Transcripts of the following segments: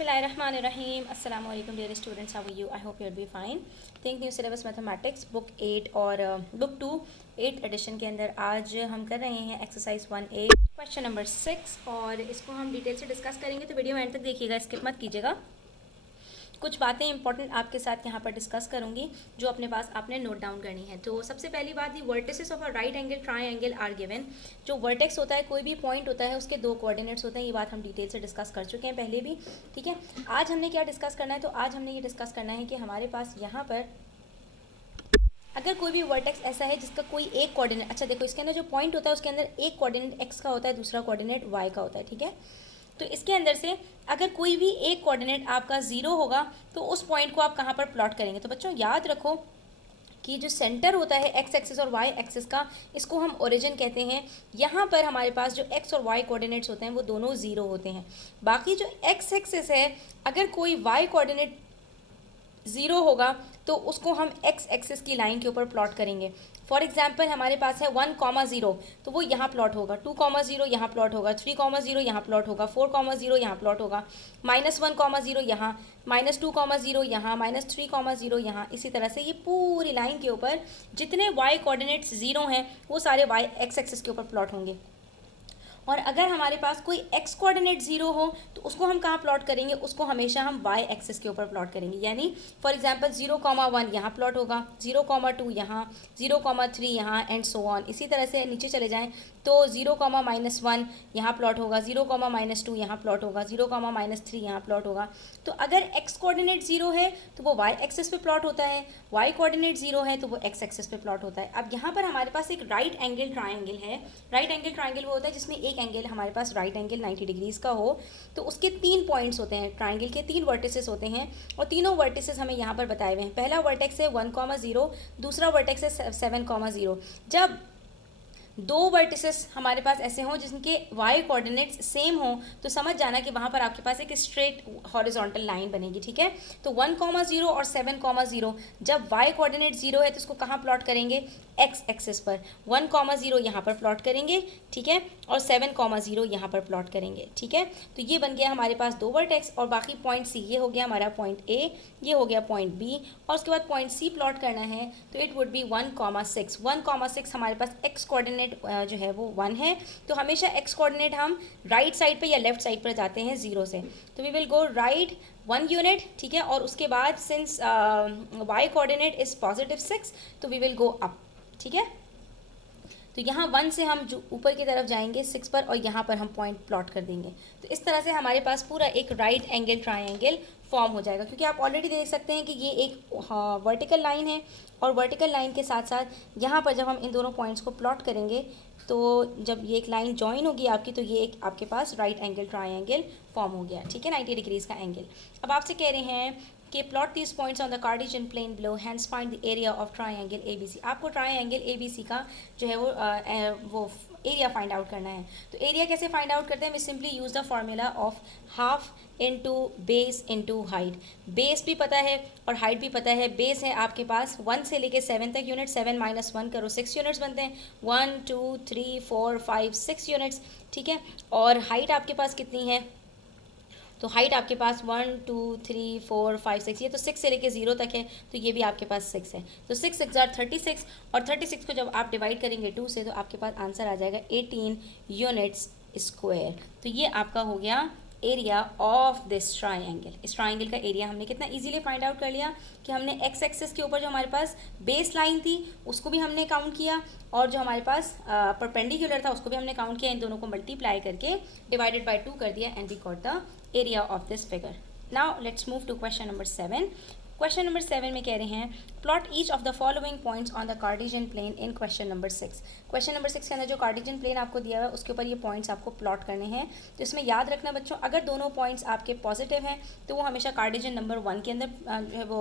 बिस्मिल्लाहिर्रहमानिर्रहीम अस्सलाम वालेकुम dear students, how are you? I hope you will be fine. Think new syllabus mathematics book 8 और book 2 8 addition के अंदर आज हम कर रहे हैं एक्सरसाइज 1A क्वेश्चन नंबर 6 और इसको हम डिटेल से डिस्कस करेंगे, तो वीडियो एंड तक देखिएगा, स्किप मत कीजिएगा। कुछ बातें इंपॉर्टेंट आपके साथ यहाँ पर डिस्कस करूँगी जो अपने पास आपने नोट डाउन करनी है। तो सबसे पहली बात, ये vertices of a right angle triangle are given. जो वर्टेक्स होता है, कोई भी पॉइंट होता है, उसके दो कोऑर्डिनेट्स होते हैं। ये बात हम डिटेल से डिस्कस कर चुके हैं पहले भी, ठीक है। आज हमने क्या डिस्कस करना है, तो आज हमने ये डिस्कस करना है कि हमारे पास यहाँ पर अगर कोई भी वर्टेक्स ऐसा है जिसका कोई एक कोऑर्डिनेट, अच्छा देखो, इसके अंदर जो पॉइंट होता है उसके अंदर एक कोऑर्डिनेट एक्स का होता है, दूसरा कोऑर्डिनेट वाई का होता है, ठीक है। तो इसके अंदर से अगर कोई भी एक कोऑर्डिनेट आपका ज़ीरो होगा तो उस पॉइंट को आप कहाँ पर प्लॉट करेंगे। तो बच्चों याद रखो कि जो सेंटर होता है एक्स एक्सिस और वाई एक्सिस का, इसको हम ओरिजिन कहते हैं। यहाँ पर हमारे पास जो एक्स और वाई कोऑर्डिनेट्स होते हैं वो दोनों ज़ीरो होते हैं। बाकी जो एक्स एक्सिस है, अगर कोई वाई कोऑर्डिनेट ज़ीरो होगा तो उसको हम एक्स एक्सिस की लाइन के ऊपर प्लॉट करेंगे। फॉर एग्जाम्पल हमारे पास है 1,0 तो वो यहाँ प्लॉट होगा, 2,0 यहाँ प्लॉट होगा, 3,0 यहाँ प्लॉट होगा, 4,0 यहाँ प्लॉट होगा, -1,0 यहाँ, -2,0 यहाँ, -3,0 यहाँ। इसी तरह से ये पूरी लाइन के ऊपर जितने वाई कोऑर्डिनेट्स ज़ीरो हैं वो सारे वाई एक्स एक्सिस के ऊपर प्लॉट होंगे। और अगर हमारे पास कोई एक्स कोऑर्डिनेट ज़ीरो हो तो उसको हम कहाँ प्लॉट करेंगे, उसको हमेशा हम वाई एक्सिस के ऊपर प्लॉट करेंगे। यानी फॉर एग्जांपल 0,1 यहाँ प्लॉट होगा, 0,2 यहाँ, 0,3 यहाँ एंड सो ऑन। इसी तरह से नीचे चले जाएं तो 0,-1 यहाँ प्लॉट होगा, 0,-2 यहाँ प्लॉट होगा, 0,-3 यहाँ प्लॉट होगा। तो अगर एक्स कोऑर्डिनेट ज़ीरो है तो वो वाई एक्सिस पे प्लॉट होता है, वाई कोऑर्डिनेट ज़ीरो है तो वो एक्स एक्सिस पे प्लॉट होता है। अब यहाँ पर हमारे पास एक राइट एंगल ट्राइंगल है। राइट एंगल ट्राइंगल वो होता है जिसमें एक एंगल हमारे पास राइट एंगल 90 डिग्रीज का हो। तो उसके 3 पॉइंट्स होते हैं, ट्राइंगल के 3 वर्टिसेस होते हैं और तीनों वर्टिसेस हमें यहाँ पर बताए हुए हैं। पहला वर्टेक्स है 1,0, दूसरा वर्टेक्स है 7,0। जब दो वर्टिसेस हमारे पास ऐसे हों जिनके वाई कोऑर्डिनेट्स सेम हों तो समझ जाना कि वहाँ पर आपके पास एक स्ट्रेट हॉरिजॉन्टल लाइन बनेगी, ठीक है। तो 1,0 और 7,0 जब वाई कोऑर्डिनेट ज़ीरो है तो उसको कहाँ प्लॉट करेंगे, एक्स एक्सिस पर। 1,0 यहाँ पर प्लॉट करेंगे, ठीक है, और 7,0 यहाँ पर प्लॉट करेंगे, ठीक है। तो ये बन गया हमारे पास 2 वर्टेक्स और बाकी पॉइंट सी, ये हो गया हमारा पॉइंट ए, ये हो गया पॉइंट बी, और उसके बाद पॉइंट सी प्लॉट करना है तो इट वुड बी 1,6। 1,6 हमारे पास एक्स कोऑर्डिनेट जो है वो 1 है, तो हमेशा एक्स कोऑर्डिनेट हम राइट साइड पे या लेफ्ट साइड पर जाते हैं ज़ीरो से। तो we will go right 1 unit, ठीक है, और उसके बाद सिंस वाई कोऑर्डिनेट इज़ +6 तो वी विल गो अप, ठीक है। तो यहाँ 1 से हम जो ऊपर की तरफ जाएंगे 6 पर और यहाँ पर हम पॉइंट प्लॉट कर देंगे। तो इस तरह से हमारे पास पूरा एक राइट एंगल ट्रायंगल फॉर्म हो जाएगा। क्योंकि आप ऑलरेडी देख सकते हैं कि ये एक वर्टिकल लाइन है और वर्टिकल लाइन के साथ साथ यहाँ पर जब हम इन दोनों पॉइंट्स को प्लॉट करेंगे तो जब ये एक लाइन जॉइन होगी आपकी तो ये एक आपके पास राइट एंगल ट्रायंगल फॉर्म हो गया, ठीक है, 90 डिग्रीज़ का एंगल। अब आपसे कह रहे हैं कि plot these points on the Cartesian plane below, hence find the area of triangle ABC। आपको ट्रायंगल ABC का जो है वो एरिया फाइंड आउट करना है। तो एरिया कैसे फाइंड आउट करते हैं, we simply use the formula of half into base into height. Base भी पता है और हाइट भी पता है। बेस है आपके पास 1 से लेके 7 तक यूनिट, 7 - 1 करो 6 यूनिट्स बनते हैं, 1 2 3 4 5 6 यूनिट्स, ठीक है। और हाइट आपके पास कितनी है, तो हाइट आपके पास 1 2 3 4 5 6, ये तो 6 से लेके 0 तक है तो ये भी आपके पास 6 है। तो 6 6 36 और 36 को जब आप डिवाइड करेंगे 2 से तो आपके पास आंसर आ जाएगा 18 यूनिट्स स्क्वायर। तो ये आपका हो गया एरिया ऑफ दिस ट्राइंगल। इस ट्राइंगल का एरिया हमने कितना इजीली फाइंड आउट कर लिया कि हमने एक्स एक्सिस के ऊपर जो हमारे पास बेस लाइन थी उसको भी हमने काउंट किया और जो हमारे पास परपेंडिकुलर था उसको भी हमने काउंट किया, इन दोनों को मल्टीप्लाई करके डिवाइडेड बाय 2 कर दिया and we got the area of this figure. Now let's move to question number 7। Question number 7 में कह रहे हैं plot each of the following points on the Cartesian plane in question number 6। Question number 6 के अंदर जो Cartesian plane आपको दिया हुआ है उसके ऊपर ये पॉइंट्स आपको प्लॉट करने हैं। तो इसमें याद रखना बच्चों, अगर दोनों पॉइंट्स आपके पॉजिटिव हैं तो वो हमेशा कार्टेशियन नंबर 1 के अंदर जो है वो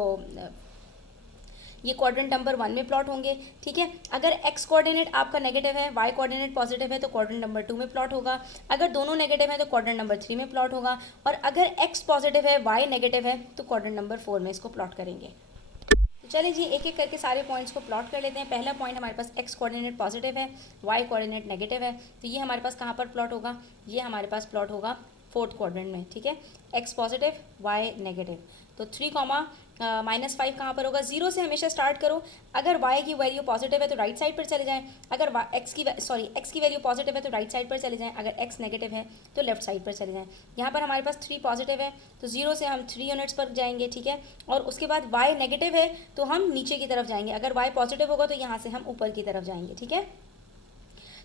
ये क्वाड्रेंट नंबर 1 में प्लॉट होंगे, ठीक है। अगर एक्स कोऑर्डिनेट आपका नेगेटिव है, वाई कोऑर्डिनेट पॉजिटिव है तो क्वाड्रेंट नंबर 2 में प्लॉट होगा। अगर दोनों नेगेटिव है तो क्वाड्रेंट नंबर 3 में प्लॉट होगा। और अगर एक्स पॉजिटिव है, वाई नेगेटिव है तो क्वाड्रेंट नंबर 4 में इसको प्लॉट करेंगे। तो चलिए जी एक एक करके सारे पॉइंट्स को प्लॉट कर लेते हैं। पहला पॉइंट हमारे पास एक्स कोऑर्डिनेट पॉजिटिव है, वाई कोऑर्डिनेट नेगेटिव है, तो ये हमारे पास कहाँ पर प्लॉट होगा, ये हमारे पास प्लॉट होगा फोर्थ क्वाड्रेंट में, ठीक है। एक्स पॉजिटिव, वाई नेगेटिव, तो 3 कॉमा -5 कहाँ पर होगा, 0 से हमेशा स्टार्ट करो। अगर y की वैल्यू पॉजिटिव है तो राइट साइड पर चले जाएं, अगर x की वैल्यू पॉजिटिव है तो राइट साइड पर चले जाएं, अगर x नेगेटिव है तो लेफ्ट साइड पर चले जाएं। यहाँ पर हमारे पास 3 पॉजिटिव है तो 0 से हम 3 यूनिट्स पर जाएंगे, ठीक है। और उसके बाद y नेगेटिव है तो हम नीचे की तरफ जाएंगे, अगर y पॉजिटिव होगा तो यहाँ से हम ऊपर की तरफ जाएंगे, ठीक है।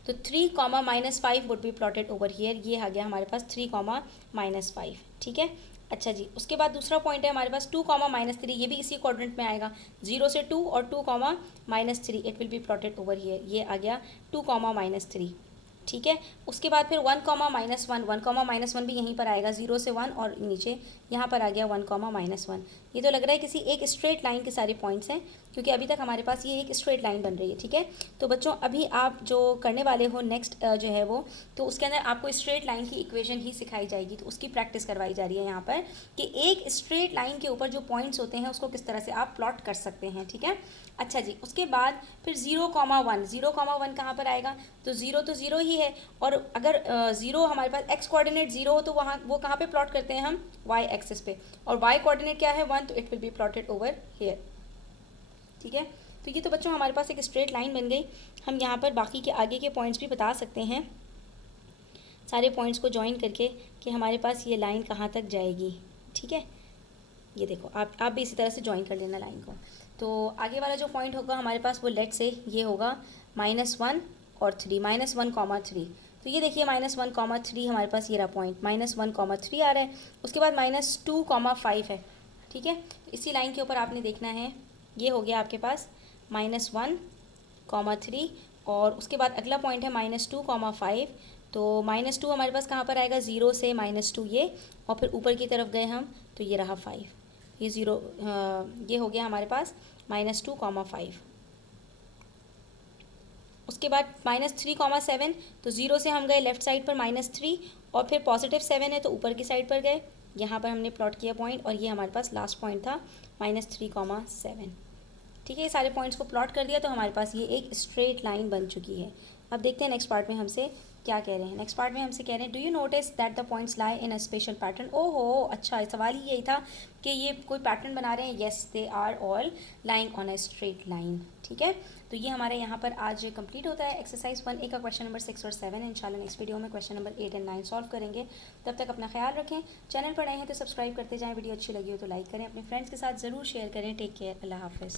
तो 3 comma -5 would be plotted over here, ये आ गया हमारे पास 3 कॉमा -5, ठीक है। अच्छा जी, उसके बाद दूसरा पॉइंट है हमारे पास 2 कॉमा -3, ये भी इसी क्वाड्रेंट में आएगा, 0 से 2 और 2 comma -3, it will be plotted over here, ये आ गया 2 कॉमा -3, ठीक है। उसके बाद फिर 1 कॉमा -1, 1 कॉमा -1 भी यहीं पर आएगा, 0 से 1 और नीचे यहाँ पर आ गया 1 कॉमा -1। ये तो लग रहा है किसी एक स्ट्रेट लाइन के सारे पॉइंट्स हैं, क्योंकि अभी तक हमारे पास ये एक स्ट्रेट लाइन बन रही है, ठीक है। तो बच्चों अभी आप जो करने वाले हो नेक्स्ट जो है वो, तो उसके अंदर आपको स्ट्रेट लाइन की इक्वेशन ही सिखाई जाएगी, तो उसकी प्रैक्टिस करवाई जा रही है यहाँ पर कि एक स्ट्रेट लाइन के ऊपर जो पॉइंट्स होते हैं उसको किस तरह से आप प्लॉट कर सकते हैं, ठीक है। अच्छा जी, उसके बाद फिर 0,1, 0,1 कहाँ पर आएगा, तो 0 तो 0 ही है, और अगर 0 हमारे पास x कोऑर्डिनेट 0 हो तो वहाँ वो कहाँ पे प्लॉट करते हैं हम, y एक्सिस पे, और y कोऑर्डिनेट क्या है 1, तो it will be plotted over here, ठीक है। तो ये तो बच्चों हमारे पास एक स्ट्रेट लाइन बन गई। हम यहाँ पर बाकी के आगे के पॉइंट्स भी बता सकते हैं, सारे पॉइंट्स को ज्वाइन करके कि हमारे पास ये लाइन कहाँ तक जाएगी, ठीक है। ये देखो आप भी इसी तरह से ज्वाइन कर लेना लाइन को। तो आगे वाला जो पॉइंट होगा हमारे पास वो लेट से ये होगा -1 और 3, -1,3। तो ये देखिए -1,3 हमारे पास ये रहा पॉइंट, -1,3 आ रहा है। उसके बाद -2,5 है, ठीक है। तो इसी लाइन के ऊपर आपने देखना है, ये हो गया आपके पास -1,3, और उसके बाद अगला पॉइंट है -2,5। तो -2 हमारे पास कहाँ पर आएगा, 0 से -2 ये, और फिर ऊपर की तरफ गए हम तो ये रहा 5, ये 0, ये हो गया हमारे पास -2,5। उसके बाद -3,7, तो 0 से हम गए लेफ़्ट साइड पर -3, और फिर +7 है तो ऊपर की साइड पर गए, यहाँ पर हमने प्लॉट किया पॉइंट, और ये हमारे पास लास्ट पॉइंट था -3,7, ठीक है। ये सारे पॉइंट्स को प्लॉट कर दिया तो हमारे पास ये एक स्ट्रेट लाइन बन चुकी है। अब देखते हैं नेक्स्ट पार्ट में हमसे क्या कह रहे हैं। नेक्स्ट पार्ट में हमसे कह रहे हैं, do you notice that the points lie in a special pattern. ओहो, अच्छा, सवाल ही यही था कि ये कोई पैटर्न बना रहे हैं। Yes, they are all lying on a straight line, ठीक है। तो ये हमारे यहाँ पर आज कंप्लीट होता है एक्सरसाइज 1A का क्वेश्चन नंबर 6 और 7। इंशाल्लाह नेक्स्ट वीडियो में क्वेश्चन नंबर 8 और 9 सॉल्व करेंगे। तब तक अपना ख्याल रखें, चैनल पर नए हैं तो सब्सक्राइब करते जाएँ, वीडियो अच्छी लगी हो तो लाइक करें, अपने फ्रेंड्स के साथ ज़रूर शेयर करें। टेक केयर, अल्लाह हाफ़िज़।